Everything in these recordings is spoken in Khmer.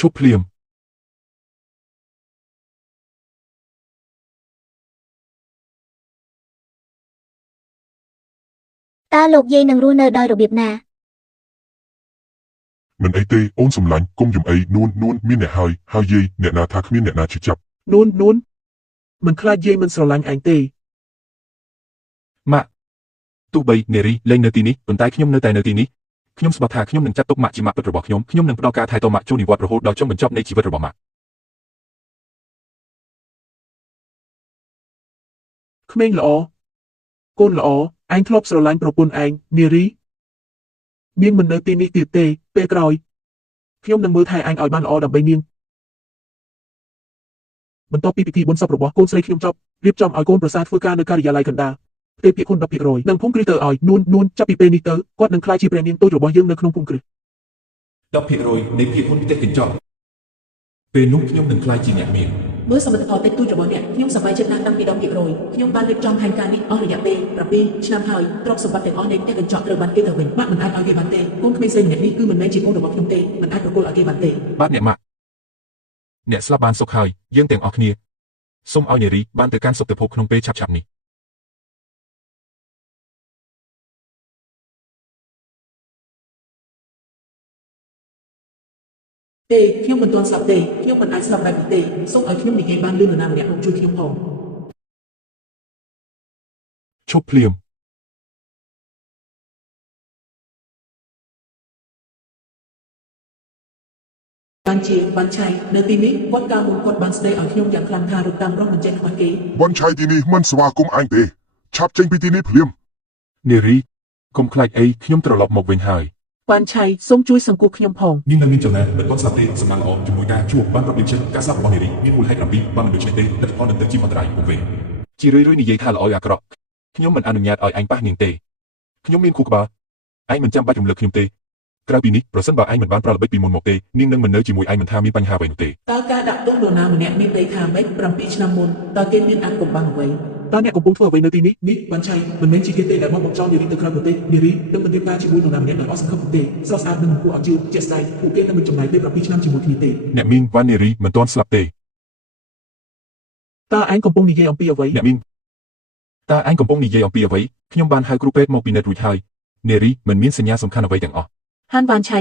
ឈប់ភ្លាមតើលោកយាយនឹងរស់នៅដោយរបៀបណាមិនអីទេអូនសំឡាញ់គុំយំអីនួនមានអ្នកហើយយាយអ្នកណាថាគ្មានអ្នកណាជឿចាប់ នួនមិនខ្លាចយាយមិនស្រឡាញ់ឯងទេម៉ាក់ទោះបីនារីលែងនៅទីនេះប៉ុន្តែខ្ញុំនៅតែនៅទីនេះខ្ញុំស្បថាខ្ញុំនឹងចាត់ទុកម៉ាក់ជាម៉ាក់ពិតរបស់ខ្ញុំនឹងផ្ដល់ការថែទាំម៉ាក់ចូលនិវត្តន៍រហូតដល់ចុងបញ្ចប់នៃជីវិតរបស់ម៉ាក់ក្មេងល្អកូនល្អឯងធ្លាប់ស្រឡាញ់ប្រពន្ធឯងនារីនាងមិននៅទីនេះទៀតទេពេលក្រោយខ្ញុំនឹងមើលថែឯងឲ្យបានល្អដើម្បីនាងបន្ទាប់ពីពិធីបុណ្យសពរបស់កូនស្រីខ្ញុំចប់រៀបចំឲ្យកូនប្រសាធ្វើការនៅការិយាល័យកណ្ដាលផ្ទេរភាគហ៊ុន 10% និងភូមិគ្រឹះទៅឲ្យនួនចាប់ពីពេលនេះទៅគាត់នឹងក្លាយជាព្រះនាងតូចរបស់យើងនៅក្នុងភូមិគ្រឹះ 10% នៃភាគហ៊ុនផ្ទះកញ្ចក់ពេលនោះខ្ញុំនឹងក្លាយជាអ្នកមានមើលសមិទ្ធផលតិចតួចរបស់អ្នកខ្ញុំសប្បាយចិត្តណាស់តាំងពី10%ខ្ញុំបានរៀបចំផែនការនេះអស់រយៈពេល7ឆ្នាំហើយទ្រព្យសម្បត្តិទាំងអស់នៃផ្ទះកញ្ចក់ត្រូវបានគេទៅវិញម៉ាក់មិនអាចឲ្យគេបានទេកូនក្មេងស្រីម្នាក់នេះគឺមិនមែនជាកូនរបស់ខ្ញុំទេមិនអាចប្រគល់ឲ្យគេបានទេបាទអ្នកម៉ាក់អ្នកស្លាប់បានសុខហើយយើងទាំងអស់គ្នាសូមឲ្យនារីបានទៅកាន់សុខភពក្នុងពេលឆាប់នេះទេខ្ញុំមិនទាន់ស្លាប់ទេខ្ញុំមិនអាចស្លាប់បែបនេះទេសូមឲ្យខ្ញុំនិយាយបានលឿននរណាម្នាក់មកជួយខ្ញុំផងឈប់ភ្លាមបានឆៃនៅទីនេះគាត់កាលមុនគាត់បានស្ដីឲ្យខ្ញុំយ៉ាងខ្លាំងថារត់តាមរស់មិនចេះខ្វាញ់គេបនឆៃទីនេះមិនស្វាគមន៍ឯងទេឆាប់ចេញពីទីនេះភ្លាម នារីកុំខ្លាចអីខ្ញុំត្រឡប់មកវិញហើយបានឆៃសូមជួយសង្គ្រោះខ្ញុំផងនាងនៅមានចំណែកមិនទាន់ស្លាប់ទេសំណាងល្អជាមួយការជួបបានប្រាប់នាងចិត្តការស្លាប់របស់នារីមានមូលហេតុ7បានមិនដូច្នេះទេលទ្ធផលនឹងទៅជាអន្តរាយពុំវិញជារឿយៗនិយាយថាល្អឲ្យអាក្រក់ខ្ញុំមិនអនុញ្ញាតឲ្យឯងប៉ះនាងទេខ្ញុំមានខួរក្បាលឯងមិនចាំបាច់រំលឹកខ្ញុំទេក្រៅពីនេះប្រសិនបើឯងមិនបានប្រល្បិចពីមុនមកទេនាងនឹងមិននៅជាមួយឯងមិនថាមានបញ្ហាអ្វីនោះទេតើការដាក់ទោសនរណាម្នាក់មានន័យថាម៉េច7ឆ្នាំមុនតើគេមានអាកំបាំងអ្វីតើអ្នកកំពុងធ្វើអ្វីនៅទីនេះបានឆៃមិនមែនជាគេទេដែលមកបង្ចោលនារីទៅក្រៅប្រទេសនារីនឹងមិនរៀបការជាមួយនរណាម្នាក់ដោយអស់សង្ឃឹមទេស្រស់ស្អាតនិងគួរឲ្យជឿជាក់ស្ដែងពួកគេនឹងមិនចំណាយពេល7ឆ្នាំជាមួយគ្នាទេអ្នកមីងវ៉ានារីមិនទាន់ស្លាប់ទេតើឯងកំពុងនិយាយអំពីអ្វីអ្នកមីងតើឯងកំពុងនិយាយអំពីអ្វីខ្ញុំបានហៅគ្រូពេទ្យមកពិនិត្យរួចហើយនារីមិនមានសញ្ញាសំខាន់អ្វីទាំងអស់ហានវ៉ាន់ឆៃ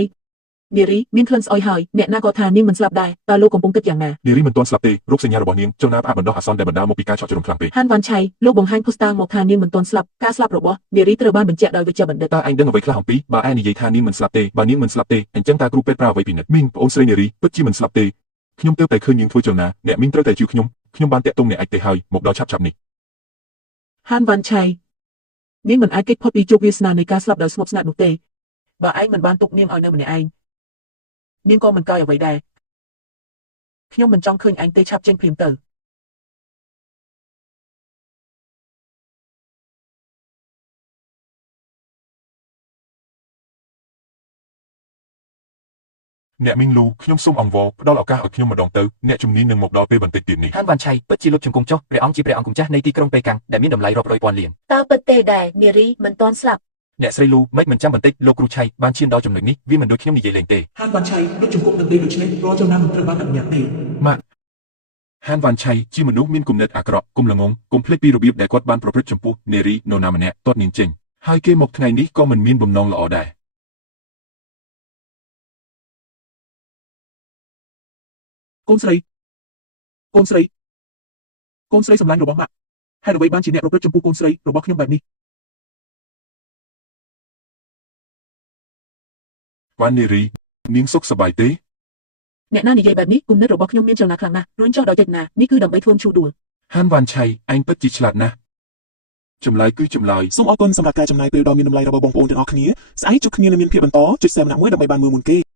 នារីមានក្លិនស្អុយហើយអ្នកណាក៏ថានាងមិនស្លាប់ដែរតើលោកកំពុងគិតយ៉ាងណានារីមិនទាន់ស្លាប់ទេរោគសញ្ញារបស់នាងចំណាប់អាចបណ្ដោះអាសន្នដែលបណ្ដាលមកពីការឆក់ជ្រុំខ្លាំងពេកហានវ៉ាន់ឆៃលោកបង្ហាញភស្តុតាងមកថានាងមិនទាន់ស្លាប់ការស្លាប់របស់នារីត្រូវបានបញ្ជាក់ដោយវិជ្ជបណ្ឌិតតើឯងដឹងអ្វីខ្លះអំពីបើឯងនិយាយថានាងមិនស្លាប់ទេបើនាងមិនស្លាប់ទេអញ្ចឹងតើគ្រូពេទ្យប្រើអ្វីពិនិត្យមីងប្អូនស្រីនារីពិតជាមិនស្លាប់ទេខ្ញុំទើបតែឃើញនាងធ្វើចលនាអ្នកមីងត្រូវតែជួយខ្ញុំបានតាក់ទងអ្នកឯកទេហើយមកដល់ឆាប់នេះហានវ៉ាន់ឆៃនាងមិនអាចគេចផុតពីជោគវាសនានៃការស្លាប់ដោយស្ងប់ស្ងាត់នោះទេបើឯងមិនបានទុកនាងឲ្យនៅម្នាក់ឯងនាងក៏មិនកាយអ្វីដែរខ្ញុំមិនចង់ឃើញឯងទេឆាប់ចេញភ្លាមទៅអ្នកមីងលូខ្ញុំសូមអង្វរផ្ដល់ឱកាសឲ្យខ្ញុំម្ដងទៅអ្នកជំនាញនឹងមកដល់ពេលបន្តិចទៀតនេះហានវ៉ាន់ឆៃពិតជាលោកជង្គង់ចុះព្រះអង្គជាព្រះអង្គម្ចាស់នៃទីក្រុងប៉េកាំងដែលមានតម្លៃរាប់រយពាន់លានតើពិតទេដែរនារីមិនទាន់ស្លាប់អ្នកស្រីលូមិនចាំបន្តិចលោកគ្រូឆៃបានឈានដល់ចំណុចនេះវាមិនដូចខ្ញុំនិយាយលេងទេហានវ៉ាន់ឆៃដូចជង្គង់នឹងដេកដូច្នេះរាល់ចំណាំមិនត្រូវបានអនុញ្ញាតទេម៉ាក់ហានវ៉ាន់ឆៃជាមនុស្សមានគំនិតអាក្រក់គុំល្ងងគុំភ្លេចពីរបៀបដែលគាត់បានប្រព្រឹត្តចំពោះនារីនរណាម្នាក់ទាត់នាងចេញហើយគេមកថ្ងៃនេះក៏មិនមានបំណងល្អដែរកូនស្រីសម្លាញ់របស់ម៉ាក់ហើយអ្វីបានជាអ្នកប្រព្រឹត្តចំពោះកូនស្រីរបស់ខ្ញុំបែបនេះវ៉ានារីនាងសុខសប្បាយទេអ្នកណានិយាយបែបនេះគំនិតរបស់ខ្ញុំមានចលនាខ្លាំងណាស់រួញចុះដោយចិត្តណានេះគឺដើម្បីធ្វើឈូដួលហានវ៉ាន់ឆៃឯងពិតជាឆ្លាតណាស់ចម្លើយគឺចម្លើយសូមអរគុណសម្រាប់ការចំណាយពេលដ៏មានតម្លៃរបស់បងប្អូនទាំងអស់គ្នាស្អែកជួបគ្នានឹងមានភាពបន្តចុច Subscribe ដើម្បីបានមើលមុនគេ